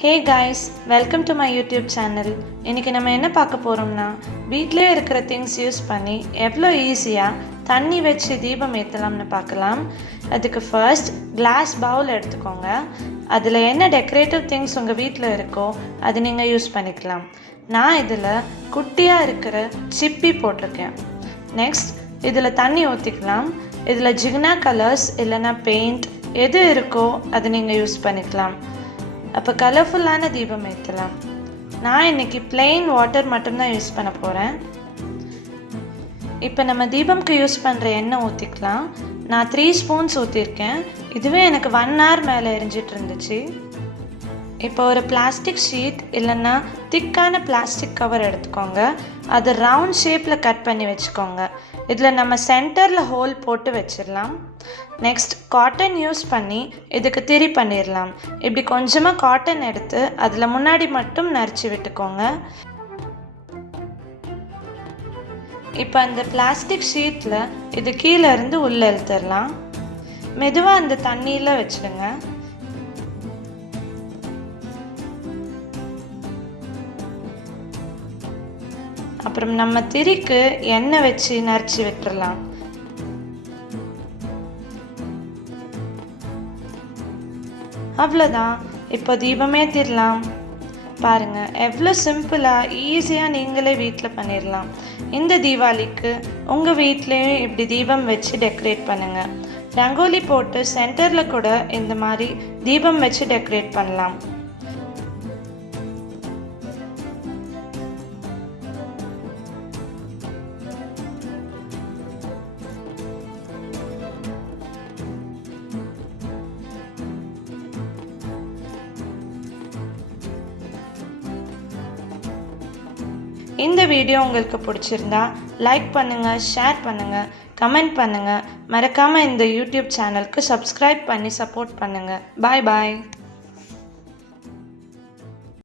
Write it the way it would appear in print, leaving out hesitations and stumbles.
Hey guys, welcome to my YouTube channel. இன்னைக்கு நம்ம என்ன பார்க்க போறோம்னா வீட்லயே இருக்கிற things யூஸ் பண்ணி எவ்வளோ ஈஸியா தண்ணி வச்சு தீபம் ஏத்தலாம்னு பார்க்கலாம். அதுக்கு first glass bowl எடுத்துக்கோங்க. அதுல என்ன decorative things உங்க வீட்ல இருக்கோ அது நீங்க யூஸ் பண்ணிக்கலாம். நான் இதுல குட்டியா இருக்கிற சிப்பி போட்டிருக்கேன். Next இதுல தண்ணி ஊத்திக்கலாம். இதுல ஜிகினா கலர்ஸ் இல்லனா பெயிண்ட் எது இருக்கோ அது நீங்க யூஸ் பண்ணிக்கலாம். அப்போ கலர்ஃபுல்லான தீபம் ஏற்றலாம். நான் இன்னைக்கு பிளெயின் வாட்டர் மட்டும்தான் யூஸ் பண்ண போகிறேன். இப்போ நம்ம தீபம்க்கு யூஸ் பண்ணுற எண்ணெய் ஊற்றிக்கலாம். நான் 3 ஸ்பூன்ஸ் ஊற்றிருக்கேன். இதுவே எனக்கு 1 hour மேலே எரிஞ்சிட்டு இருந்துச்சு. இப்போ ஒரு பிளாஸ்டிக் ஷீட் இல்லைன்னா திக்கான பிளாஸ்டிக் கவர் எடுத்துக்கோங்க. அதை ரவுண்ட் ஷேப்பில் கட் பண்ணி வச்சுக்கோங்க. இதில் நம்ம சென்டரில் ஹோல் போட்டு வச்சிடலாம். நெக்ஸ்ட் காட்டன் யூஸ் பண்ணி இதுக்கு திரி பண்ணிடலாம். இப்படி கொஞ்சமாக காட்டன் எடுத்து அதில் முன்னாடி மட்டும் நரிச்சு விட்டுக்கோங்க. இப்போ அந்த பிளாஸ்டிக் ஷீட்டில் இது கீழே இருந்து உள்ளே இழுத்துடலாம். மெதுவாக அந்த தண்ணியில் வச்சுடுங்க. அப்புறம் நம்ம திரிக்கு எண்ணெய் வச்சு நரிச்சு விட்டுறலாம். அவ்வளோதான், இப்போ தீபமே ஏற்றிடலாம். பாருங்க எவ்வளோ சிம்பிளாக ஈஸியாக நீங்களே வீட்டில் பண்ணிடலாம். இந்த தீபாவளிக்கு உங்கள் வீட்லேயும் இப்படி தீபம் வச்சு டெக்கரேட் பண்ணுங்கள். ரங்கோலி போட்டு சென்டரில் கூட இந்த மாதிரி தீபம் வச்சு டெக்கரேட் பண்ணலாம். இந்த வீடியோ உங்களுக்கு பிடிச்சிருந்தா லைக் பண்ணுங்கள், ஷேர் பண்ணுங்கள், கமெண்ட் பண்ணுங்கள். மறக்காமல் இந்த யூடியூப் சேனலுக்கு சப்ஸ்கிரைப் பண்ணி சப்போர்ட் பண்ணுங்கள். பாய் பாய்.